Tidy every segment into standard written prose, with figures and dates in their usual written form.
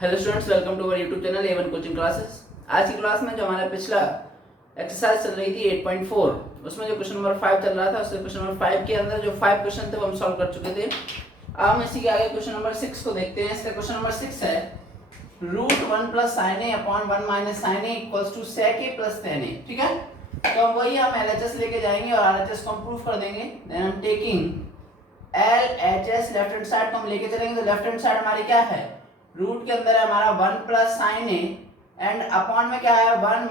Hello students, welcome to our YouTube channel A1 coaching classes. आज की class में जो हमारा पिछला एक्सरसाइज चल रही थी 8.4, उसमें जो क्वेश्चन नंबर 5 चल रहा था, उससे क्वेश्चन नंबर 5 के अंदर जो 5 क्वेश्चन थे वो हम सॉल्व कर चुके थे। अब हम इसी के आगे क्वेश्चन नंबर 6 को देखते हैं। इसका क्वेश्चन नंबर 6 है √1 + sin a upon 1 - sin a = sec a + tan a। ठीक है, तो वही हम LHS लेके जाएंगे और RHS को हम प्रूफ कर देंगे। देन हम taking LHS left hand side को हम लेके चलेंगे। तो लेफ्ट हैंड साइड हमारी क्या है, रूट के अंदर है हमारा 1 + sin a एंड अपॉन में क्या है 1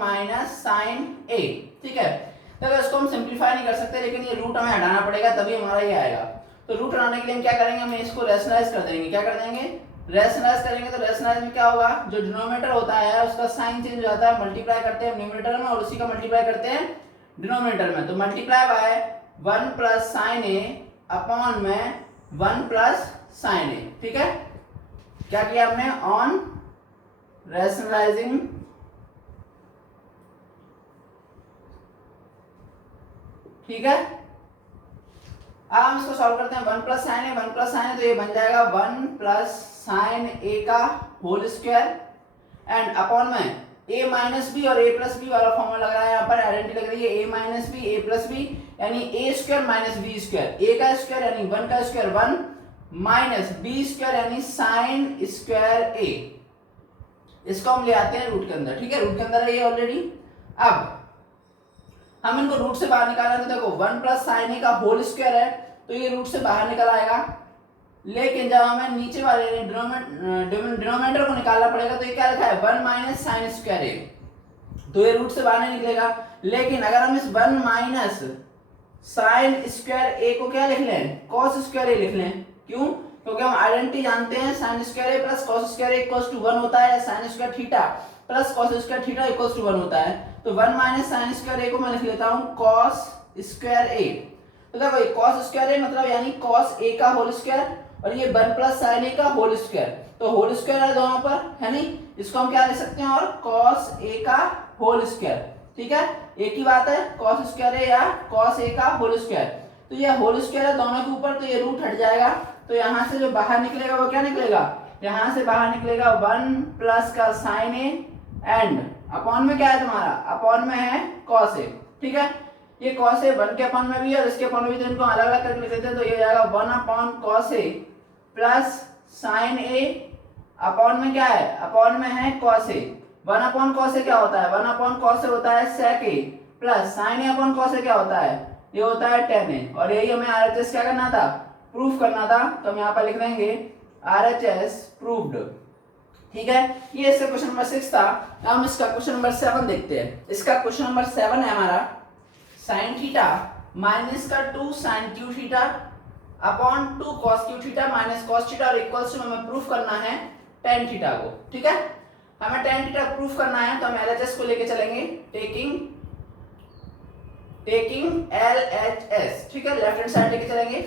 - sin a। ठीक है, तो इसको हम सिंपलीफाई नहीं कर सकते, लेकिन ये रूट हमें हटाना पड़ेगा तभी हमारा ये आएगा। तो रूट हटाने के लिए हम क्या करेंगे, हम इसको रैशनलाइज कर देंगे। क्या कर देंगे, रैशनलाइज करेंगे। तो रैशनलाइज में क्या होगा, जो डिनोमिनेटर होता है उसका साइन चेंज हो जाता है, मल्टीप्लाई करते हैं न्यूमरेटर में और उसी का मल्टीप्लाई करते हैं डिनोमिनेटर में। तो multiply by 1 + sin a upon में 1 + sin a। ठीक है, क्या किया हमने, ऑन रैशनलाइजिंग ठीक है। अब हम इसको सॉल्व करते हैं। 1 + sin a 1 + sin a, तो ये बन जाएगा 1 + sin a का होल स्क्वायर एंड अपॉन में a - b और a + b वाला फॉर्मूला लग रहा है, यहाँ पर आइडेंटिटी लग रही है a - b a + b यानी a² - b²। a का स्क्वायर यानी 1 का स्क्वायर 1 माइनस b स्क्वायर यानी sin स्क्वायर a। इसको हम ले आते हैं रूट के अंदर। ठीक है, रूट के अंदर है ये ऑलरेडी। अब हम इनको रूट से बाहर निकालें तो देखो 1 + sin a का होल स्क्वायर है, तो ये रूट से बाहर निकल आएगा। लेकिन जब हमें नीचे वाले डिनोमिनेटर को निकालना पड़ेगा, तो ये क्या लिखा है 1 - sin स्क्वायर a, तो ये रूट से बाहर नहीं निकलेगा। लेकिन अगर हम इस 1 - sin स्क्वायर a को क्या लिख लें, cos स्क्वायर a लिख लें। क्यों, क्योंकि हम आइडेंटिटी जानते हैं sin square a + cos square a = 1 होता है, sin square theta + cos square theta = 1 होता है। तो 1 - sin स्क्वायर a को मैं लिख लेता हूं cos स्क्वायर a। तो देखो ये cos स्क्वायर a मतलब यानी cos a का होल स्क्वायर और ये 1 + sin a का होल स्क्वायर, तो होल स्क्वायर है दोनों पर, है नहीं, इसको हम क्या लिख सकते हैं, और cos a का होल स्क्वायर। ठीक है, एक ही बात है, cos स्क्वायर a या cos a का होल स्क्वायर। तो ये होल स्क्वायर है दोनों के ऊपर, तो ये रूट हट जाएगा। तो यहाँ से जो बाहर निकलेगा वो क्या निकलेगा, यहाँ से बाहर निकलेगा 1 + का sin a एंड अपॉन में क्या है तुम्हारा, अपॉन में है cos a। ठीक है, ये cos a 1 के अपॉन में भी है और इसके अपॉन में भी, तो इनको अलग अलग करके लिख देते हैं। तो ये हो जाएगा 1/cos a plus sin a upon में क्या है, अपॉन में है cos a। 1/cos a क्या होता है, 1/cos a होता है sec a plus sin a cos a क्या होता है, ये होता है tan a। और यही हमें RHS क्या करना था, प्रूफ करना था। तो हम यहाँ पर लिख देंगे RHS प्रूव्ड। ठीक है, ये इसका क्वेश्चन नंबर 6 था। हम इसका क्वेश्चन नंबर 7 देखते हैं। इसका क्वेश्चन नंबर 7 है हमारा sin theta -2 sin q theta upon 2 cos q theta minus cos theta और इक्वल्स टू हमें प्रूफ करना है tan थीटा को। ठीक है, हमें tan थीटा प्रूफ करना है, तो हम LHS को लेके चलेंगे। Taking LHS। ठीक है, लेफ्ट हैंड साइड लेके चलेंगे।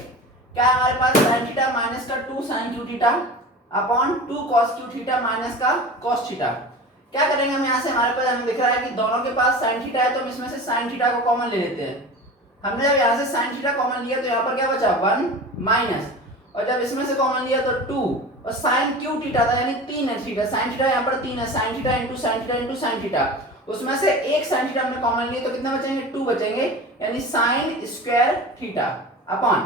क्या है हमारे पास, sin theta -2 sin q theta upon 2 cos q theta minus का cos थीटा। क्या करेंगे हम, यहाँ से हमारे पास हमें दिख रहा है कि दोनों के पास sin थीटा है, तो हम इसमें से sin थीटा को कॉमन ले लेते हैं। हमने जब यहाँ से sin थीटा कॉमन लिया तो यहाँ पर क्या बचा 1 माइनस, और जब इसमें से कॉमन लिया तो 2 और sin q थीटा था यानी 3 है थीटा, sin थीटा यहाँ पर 3 है, sin theta into sin theta into sin theta, उसमें से एक sin थीटा हमने कॉमन लिया तो कितने बचेंगे, 2 बचेंगे, यानी sin स्क्वायर थीटा अपॉन,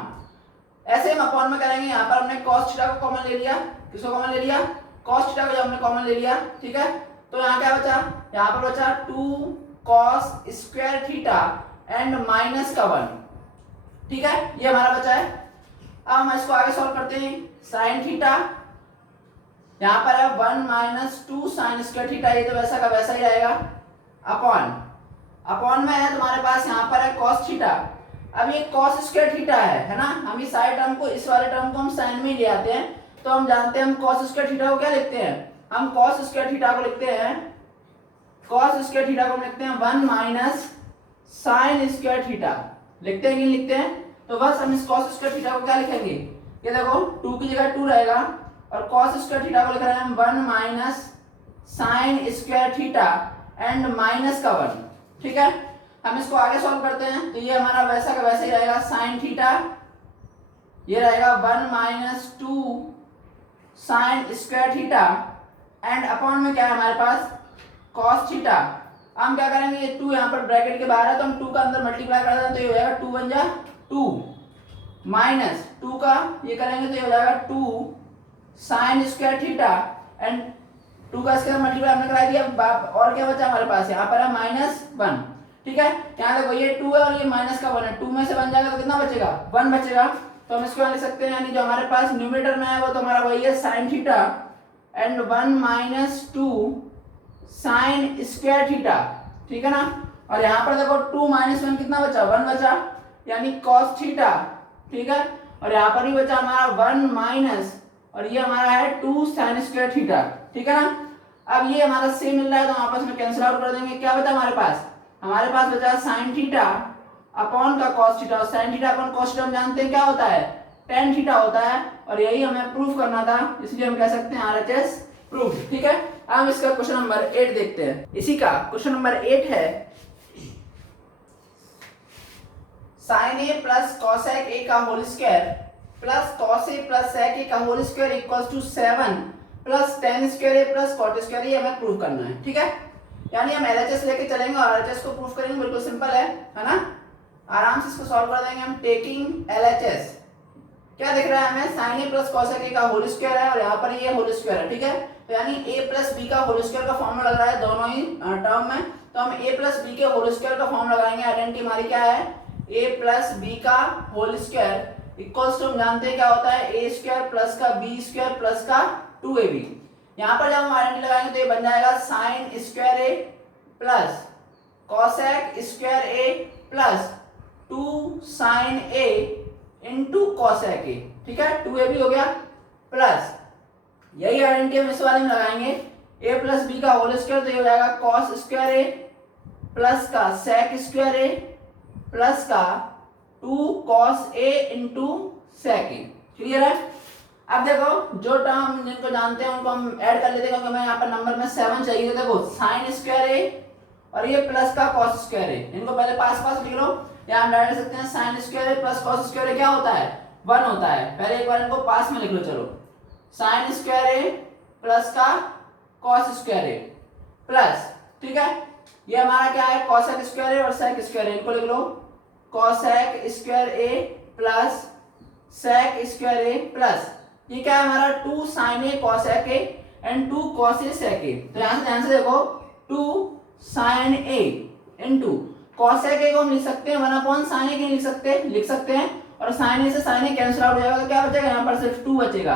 ऐसे हम अपॉन में करेंगे। यहाँ पर हमने cos थीटा को कॉमन ले लिया, किसको कॉमन ले लिया, cos थीटा को जब हमने कॉमन ले लिया। ठीक है, तो यहाँ क्या बचा, यहाँ पर बचा 2 cos square theta and minus का 1। ठीक है, ये हमारा बचा है। अब हम इसको आगे सॉल्व करते हैं। sin थीटा यहाँ पर है 1 - 2 sin स्क्वायर थीटा, ये तो वैसा का वैसा ही रहेगा, अपॉन में है तुम्हारे पास यहाँ पर है cos थीटा। अब ये cos स्क्वायर थीटा है ना, हम इस सारे टर्म को, इस वाले टर्म को हम साइन में ले आते हैं। तो हम जानते हैं हम cos स्क्वायर थीटा को क्या लिखते हैं, हम cos स्क्वायर थीटा को लिखते हैं, cos स्क्वायर थीटा को हम लिखते हैं 1 - sin स्क्वायर थीटा। लिखते हैं कि लिखते हैं, तो बस हम इस cos स्क्वायर थीटा को क्या लिखेंगे, ये देखो 2 की जगह 2 रहेगा और cos स्क्वायर थीटा को लिख रहे हैं हम 1 - sin square theta and minus का 1। ठीक है, हम इसको आगे सॉल्व करते हैं। तो ये हमारा वैसा का वैसा ही रहेगा, sin थीटा ये रहेगा 1 - 2 sin square theta and upon में क्या है हमारे पास cos थीटा। हम क्या करेंगे, ये 2 यहाँ पर ब्रैकेट के बाहर है तो हम 2 का अंदर मल्टीप्लाई कर दें तो ये हो जाएगा 2 बन जा 2 माइनस 2 का ये करेंगे तो ये हो जाएगा 2 साइन स्क्वायर थीटा एंड 2 का स्क्वायर मल्टीप्लाई हमने करा दिया। और क्या बचा हमारे पास, यहाँ पर है -1। ठीक है, यहाँ देखो ये 2 है और ये माइनस का 1 है, 2 में से बन जाएगा तो कितना बचेगा 1 बचेगा। तो हम इसको लिख सकते हैं, यानी जो हमारे पास न्यूमरेटर में है वो तो हमारा वही है sine theta and 1 - 2 sine square theta. ठीक है ना, और यहाँ पर देखो 2 - 1 कितना बचा 1 बचा, यानी cos थीटा। ठीक है, और यहाँ पर भी बचा हमारा 1 माइनस और ये हमारा है 2 साइन स्क्वायर थीटा। ठीक है ना, अब ये हमारा सेम मिल रहा है तो आपस में कैंसिल आउट कर देंगे। क्या बचा हमारे पास बचा साइन थीटा अपॉन का cos थीटा, और sine theta upon cos theta हम जानते हैं क्या होता है tan थीटा होता है, और यही हमें प्रूफ करना था, इसलिए हम कह सकते हैं RHS प्रूफ। ठीक है, अब हम इसका क्वेश्चन नंबर 8 देखते हैं। इसी का क्वेश्चन नंबर 8 है sin a plus cosec a का whole square plus cos a plus sec a का whole square equals to 7 plus tan square a plus cot square ये हमें प्रूफ करना है। ठीक है, यानी हम LHS लेके चलेंगे और RHS को प्रूफ करेंगे, बिल्कुल सिंपल है ना, आराम से इसको सॉल्व कर देंगे हम। टेकिंग LHS क्या दिख रहा है हमें, sin a plus cosec a का होल स्क्वायर है और यहाँ पर ये होल स्क्वायर है। ठीक है, तो यानी a प्लस b का होल स्क्वायर का फॉर्मूला लग रहा है दोनों ही टर्म में, तो हम a प्लस b के होल स्क्वायर का फॉर्मूला लगाएंगे। आइडेंटिटी हमारी क्या है, a प्लस b का होल स्क्वायर इक्वल्स टू हम जानते हैं क्या होता है a स्क्वायर प्लस का b स्क्वायर प्लस का 2ab। यहाँ पर जब हम आइडेंटिटी लगाएंगे तो ये बन जाएगा sine square a plus cosec square a plus 2 sine a into cosec a। ठीक है, 2ab हो गया प्लस यही आइडेंटिटी हम इस वाले में लगाएंगे a प्लस b का होल स्क्वायर तो ये हो जाएगा cos स्क्वायर a प्लस का sec स्क्वायर a प्लस का 2 cos a into sec a। Clear है, अब देखो जो टर्म जिनको जानते हैं उनको हम ऐड कर लेते हैं, क्योंकि हमें यहाँ पर नंबर में 7 चाहिए। तो देखो साइन स्क्वायर a और ये प्लस का cos स्क्वायर a, इनको पहले पास पास लिख लो, या हम डायरेक्ट सकते हैं sign square a plus cos square a क्या होता है 1 होता है। पहले एक बार इनको पास में लिख लो, चलो साइन स्क्वायर a प्लस का cos स्क्वायर a प्लस, ठीक है, ये हमारा क्या है cosec स्क्वायर a और sec स्क्वायर a, इनको लिख लो cosec square a plus sec square a plus ये क्या है हमारा 2 sin a cosec a and 2 cos a sec a। तो यहां से ध्यान से देखो 2 sin a into cosec a को हम लिख सकते हैं 1 sin a के लिख सकते हैं और sin a से sin a कैंसिल आउट हो जाएगा, तो क्या बचेगा यहाँ पर सिर्फ 2 बचेगा।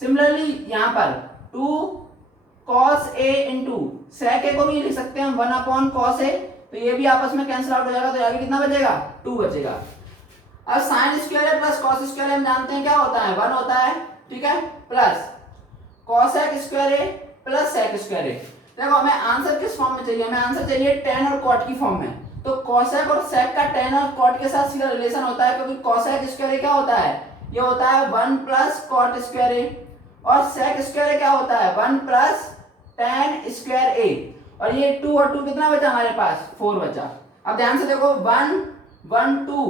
सिमिलरली यहाँ पर 2 cos a into sec a को भी लिख सकते हैं 1 cos a, तो ये भी आपस में कैंसिल आउट हो जाएगा, तो आगे कितना बचेगा 2 बचेगा। अब sine square plus cos square हम जानते हैं क्या होता है 1 होता है। ठीक है, plus cosec square a plus sec square a। देखो हमें आंसर किस फॉर्म में चाहिए, हमें आंसर चाहिए tan और cot की फॉर्म में, तो cosec और sec का tan और cot के साथ सीधा रिलेशन होता है, क्योंकि cosec स्क्वायर a क्या होता है, ये होता है 1 प्लस cot स्क्वायर a, और sec स्क्वायर a क्या होता है 1 प्लस tan स्क्वायर a, और ये 2 और 2 कितना बचा हमारे पास 4 बचा। अब ध्यान से देखो 1 1 2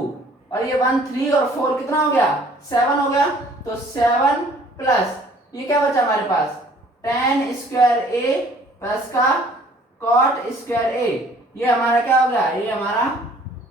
और ये 1 3 और 4 कितना हो गया 7 हो गया, तो 7 प्लस ये क्या बचा हमारे पास tan स्क्वायर a प्लस का cot स्क्वायर a, ये हमारा क्या हो गया, ये हमारा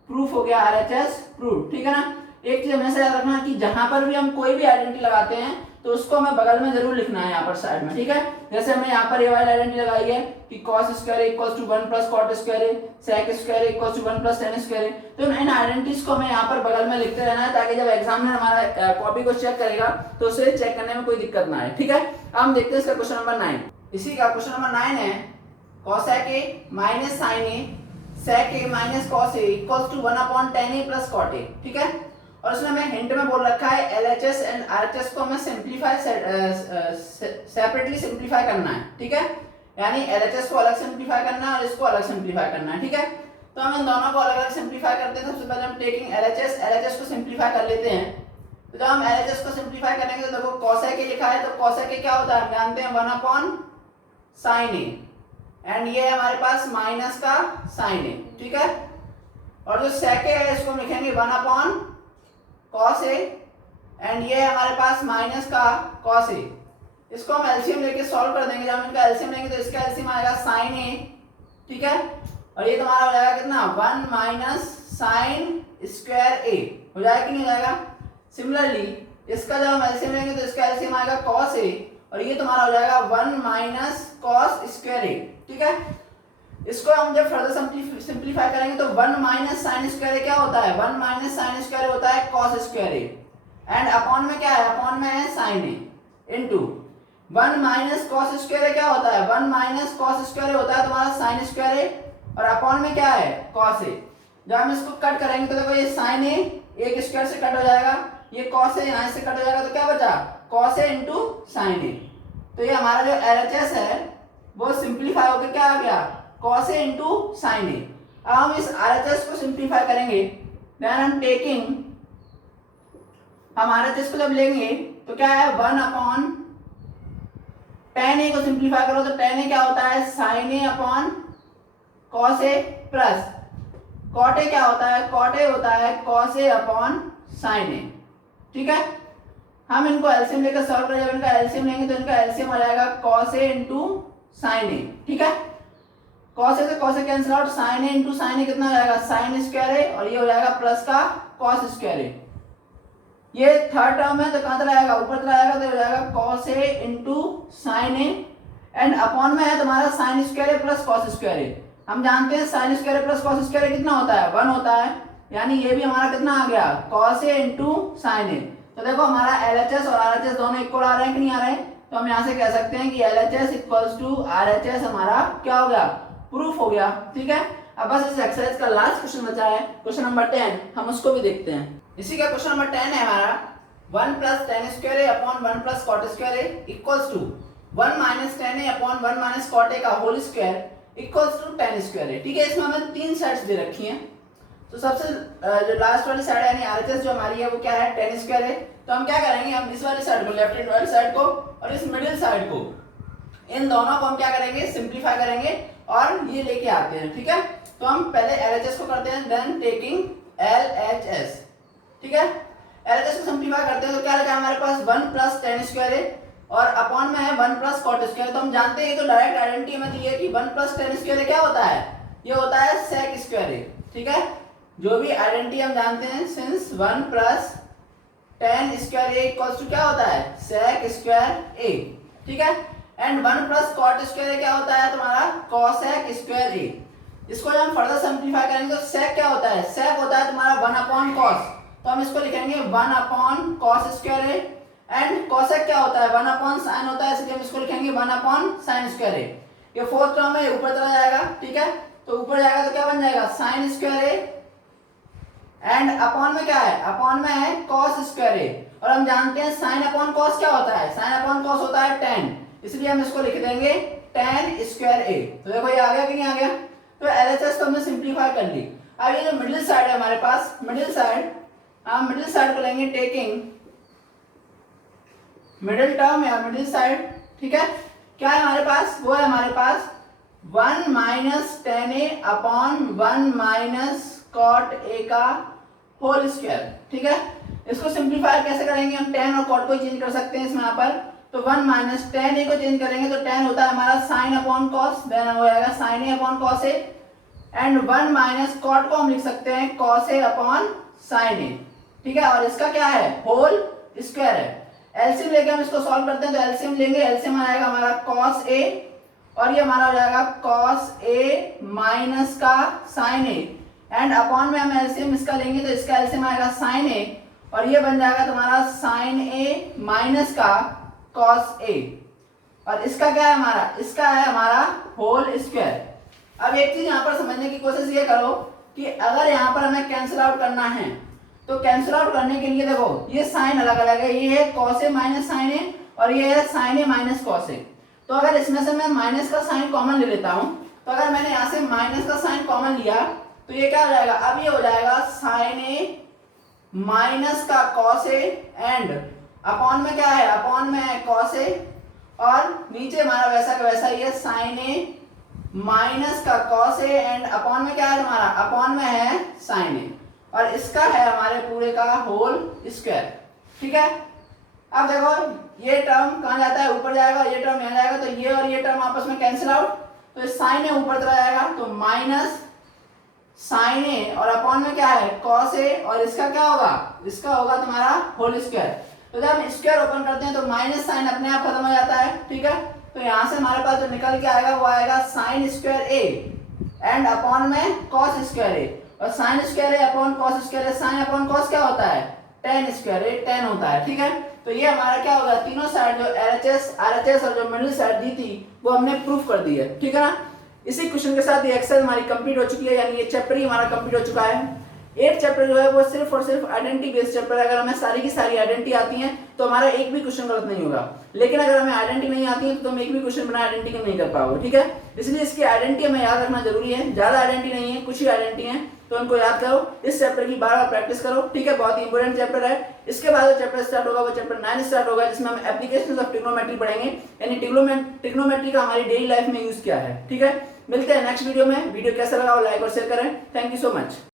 प्रूफ हो गया RHS प्रूफ। ठीक है ना, एक चीज हमेशा याद रखना कि जहां पर भी हम कोई भी आइडेंटिटी लगाते हैं तो उसको हमें बगल में जरूर लिखना है यहाँ पर साइड में। ठीक है, जैसे हमने यहाँ पर ये वाली आइडेंटिटी लगाई है कि cos square equals to 1 plus cot square a, sec square equals to 1 plus tan square a, तो इन आइडेंटिटीज को हमें यहाँ पर बगल में लिखते रहना है, ताकि जब एग्जामिनर हमारा कॉपी को चेक करेगा तो उसे चेक करने में कोई दिक्कत ना आए। ठीक है, अब हम देखते हैं इसका क्वेश्चन नंबर 9। इसी का क्वेश्चन नंबर 9 है cosec a minus sin a sec a minus cos a equals to 1 tan a plus cot a। ठीक है, और उसने हमें हिंट में बोल रखा है LHS एंड RHS को हमें सिंपलीफाई सेपरेटली सिंपलीफाई करना है। ठीक है, यानी LHS को अलग सिंपलीफाई करना है और इसको अलग सिंपलीफाई करना है। ठीक है, तो हम इन दोनों को अलग अलग सिंपलीफाई करते हैं। सबसे पहले हम टेकिंग LHS को सिंपलीफाई कर लेते हैं। तो जब हम LHS को सिंपलीफाई करेंगे तो देखो cosec a लिखा है, तो cosec a क्या होता है हम जानते हैं 1 sin a, एंड ये हमारे पास माइनस का sin a। ठीक है, और जो sec a है इसको लिखेंगे 1 cos a, एंड ये हमारे पास माइनस का cos a। इसको हम एलसीएम लेके सॉल्व कर देंगे। जब हम इनका एलसीएम लेंगे तो इसका एलसीएम आएगा साइन ए, ठीक है, और ये तुम्हारा हो जाएगा कितना 1 माइनस साइन स्क्वायर ए, हो जाएगा कि नहीं हो जाएगा। सिमिलरली इसका जब हम एलसीएम लेंगे तो इसका एलसीएम आएगा कॉस ए, और ये तुम्हारा हो जाएगा 1 माइनस कॉस स्क्वायर ए, ठीक है। इसको हम जब फर्दर सिंप्लीफाई करेंगे तो 1 माइनस साइन स्क्वायर ए क्या होता है, 1 माइनस साइन स्क्वायर होता है cos square A, and upon में क्या है, अपॉन में है साइन ए, इनटू 1 माइनस कॉस स्क्वायर ए क्या होता है, 1 माइनस कॉस स्क्वायर ए होता है तुम्हारा साइन स्क्वायर ए, और अपॉन में क्या है कॉस ए। जब हम इसको कट करेंगे तो देखो ये साइन ए एक स्क्वायर से कट हो जाएगा, ये कॉस ए यहाँ से कट हो जाएगा, तो क्या बचा कॉस ए इंटू साइन ए। तो ये हमारा जो एलएचएस है वो सिंप्लीफाई होकर क्या आ गया, कॉस ए इंटू साइन ए। अब हम इस आरएचएस को सिंप्लीफाई करेंगे, देन हम टेकिंग, हम आरएचएस को जब लेंगे तो क्या है 1 अपॉन tan ए को सिंप्लीफाई करो तो tan ए क्या होता है sin A upon cos A, plus cot ए क्या होता है, cot ए होता है cos A upon sin A, ठीक है। हम इनको एलसीएम लेकर सॉल्व करें, जब इनका एलसीएम लेंगे तो इनका एलसीएम आ जाएगा cos A into sin A, ठीक है। cos ए से cos ए कैंसिल आउट, sin ए इंटू sin ए कितना हो जाएगा sin स्क्वायर ए, और ये हो जाएगा प्लस का cos स्क्वायर ए। ये थर्ड टर्म है तो कहां तक आएगा, ऊपर तक आएगा, तो हो जाएगा cos a into sine A, and upon में है तुम्हारा साइन स्क्वायर ए प्लस कॉस स्क्वायर ए। हम जानते हैं साइन स्क्वायर ए प्लस कॉस स्क्वायर ए कितना होता है 1 होता है, यानी ये भी हमारा कितना आ गया cos a इंटू साइन ए। तो देखो हमारा एलएचएस और आरएचएस दोनों इक्वल आ रहे हैं कि नहीं आ रहे हैं, तो हम यहाँ से कह सकते हैं कि एलएचएस इक्वल्स टू आरएचएस हमारा क्या हो गया, प्रूफ हो गया, ठीक है। अब बस इस एक्सरसाइज का लास्ट क्वेश्चन बचा है, क्वेश्चन नंबर 10, हम उसको भी देखते हैं। इसी का क्वेश्चन नंबर 10 है हमारा 1 plus tan square A upon 1 plus cot square A equals to 1 minus tan A upon 1 minus cot A का whole square equals to tan square A, ठीक है। इसमें हमें 3 साइड्स दे रखी हैं, तो सबसे जो लास्ट वाली साइड है यानी आरएचएस जो हमारी है वो क्या है tan स्क्वायर है। तो हम क्या करेंगे, हम इस वाली साइड को, लेफ्ट हैंड वाली साइड को और इस मिडिल साइड को, इन दोनों को हम क्या करेंगे सिंप्लीफाई करेंगे और ये लेके आते हैं, ठीक है। तो हम पहले एलएचएस को करते हैं, देन टेकिंग एलएचएस, ठीक है। एलएचएस को सिंप्लीफाई करते हैं तो क्या लिखा है हमारे पास 1 प्लस tan स्क्वायर है और अपॉन में है 1 प्लस कॉट स्क्वायर। तो हम जानते हैं ये तो डायरेक्ट आइडेंटिटी में दी है कि 1 प्लस tan स्क्वायर क्या होता है, ये होता है sec स्क्वायर है, ठीक है। जो भी आइडेंटिटी हम जानते हैं, since 1 plus tan square A equals to क्या होता है sec स्क्वायर ए, ठीक है। एंड 1 प्लस कॉट स्क्वायर क्या होता है तुम्हारा cosec स्क्वायर ए। इसको जब हम फर्दर सिंप्लीफाई करेंगे तो sec क्या होता है, sec होता है तुम्हारा 1 अपॉन cos, तो हम इसको लिखेंगे 1 upon cos square A, and cosec क्या होता है 1 अपॉन sin होता है, इसलिए हम इसको लिखेंगे 1 अपॉन sin स्क्वायर ए। ये फोर्थ टर्म है, ऊपर चला जाएगा, ठीक है। तो ऊपर जाएगा तो क्या बन जाएगा sin square A, and upon में क्या है, अपॉन में है cos स्क्वायर ए, और हम जानते हैं sin अपॉन cos क्या होता है, sin अपॉन cos होता है tan, इसलिए हम इसको लिख देंगे tan स्क्वायर ए। तो देखो ये आ गया कि नहीं आ गया। तो एलएचएस तो हमने सिंप्लीफाई कर ली। अब ये जो मिडिल साइड है हमारे पास, मिडिल साइड, हम मिडिल साइड को लेंगे टेकिंग मिडिल टर्म या मिडिल साइड, ठीक है। क्या है हमारे पास, वो है हमारे पास 1 minus tan A upon 1 minus cot A का होल स्क्वायर, ठीक है। इसको सिंप्लीफाई कैसे करेंगे, हम tan और कॉट को चेंज कर सकते हैं इसमें यहाँ पर। तो 1 माइनस tan ए को चेंज करेंगे तो tan होता है हमारा sin अपॉन cos, देन हो जाएगा sin A upon cos A, and 1 minus cot को हम लिख सकते हैं cos A upon sin A, ठीक है। और इसका क्या है होल स्क्वायर है। एलसीएम लेके हम इसको सॉल्व करते हैं, तो एलसीएम लेंगे, एलसीएम आएगा हमारा cos ए, और ये हमारा हो जाएगा cos ए माइनस का sin ए, एंड अपॉन में हम एलसीएम इसका लेंगे तो इसका एलसीएम आएगा sin ए, और ये बन जाएगा तुम्हारा sin ए माइनस का cos ए, और इसका क्या है हमारा, इसका है हमारा होल स्क्वायर। अब एक चीज यहाँ पर समझने की कोशिश ये करो कि अगर यहाँ पर हमें कैंसिल आउट करना है तो कैंसिल आउट करने के लिए देखो ये साइन अलग अलग है, ये है cos ए माइनस साइन ए और ये है sin ए माइनस cos ए। तो अगर इसमें से मैं माइनस का साइन कॉमन ले लेता हूँ, तो अगर मैंने यहाँ से माइनस का साइन कॉमन लिया तो ये क्या हो जाएगा, अब ये हो जाएगा sin ए माइनस का cos ए, एंड अपॉन में क्या है, अपॉन में है cos ए, और नीचे हमारा वैसा का वैसा ही है sin ए माइनस का cos ए, एंड अपॉन में क्या है तुम्हारा, अपॉन में है sin ए, और इसका है हमारे पूरे का होल स्क्वायर, ठीक है। अब देखो ये टर्म कहाँ जाता है, ऊपर जाएगा, ये टर्म यहाँ जाएगा, तो ये और ये टर्म आपस में कैंसिल आउट, तो साइन ए ऊपर चला जाएगा, तो माइनस साइन ए और अपॉन में क्या है कॉस ए, और इसका क्या होगा, इसका होगा तुम्हारा होल स्क्वायर। तो जब हम स्क्वायर ओपन करते हैं तो माइनस साइन अपने आप खत्म हो जाता है, ठीक है। तो यहाँ से हमारे पास जो निकल के आएगा वो आएगा sine square A and upon में कॉस स्क्वायर ए, और sine square A upon cos square A, sine upon cos क्या होता है टेन स्क्वायर ए, टेन होता है, ठीक है। तो ये हमारा क्या होगा, तीनों साइड जो एलएचएस आरएचएस और जो मिडिल साइड दी थी वो हमने प्रूफ कर दी है, ठीक है ना। इसी क्वेश्चन के साथ ये एक्सरसाइज हमारी कंप्लीट हो चुकी है, यानी ये चैप्टर ही हमारा कंप्लीट हो चुका है। 8 चैप्टर जो है वो सिर्फ और सिर्फ आइडेंटिटी बेस्ड चैप्टर है। अगर हमें सारी की सारी आइडेंटिटी आती हैं तो हमारा एक भी क्वेश्चन गलत नहीं होगा, लेकिन अगर हमें आइडेंटिटी नहीं आती है तो तुम एक भी क्वेश्चन बिना आइडेंटिटी के नहीं कर पाओगे, ठीक है। इसलिए इसकी आइडेंटिटी हमें याद रखना जरूरी है। ज्यादा आइडेंटिटी नहीं है, कुछ ही आइडेंटिटी है, तो उनको याद करो। इस चैप्टर की बार बार प्रैक्टिस करो, ठीक है। बहुत ही इंपॉर्टेंट चैप्टर है। इसके बाद जो चैप्टर स्टार्ट होगा वो चैप्टर 9 स्टार्ट होगा, जिसमें हम एप्लीकेशंस ऑफ ट्रिग्नोमेट्री पढ़ेंगे, यानी ट्रिग्नोमेट्री का हमारी डेली लाइफ में यूज क्या है, ठीक है। मिलते हैं नेक्स्ट वीडियो में। वीडियो कैसा लगा वो लाइक और शेयर करें। Thank you so much.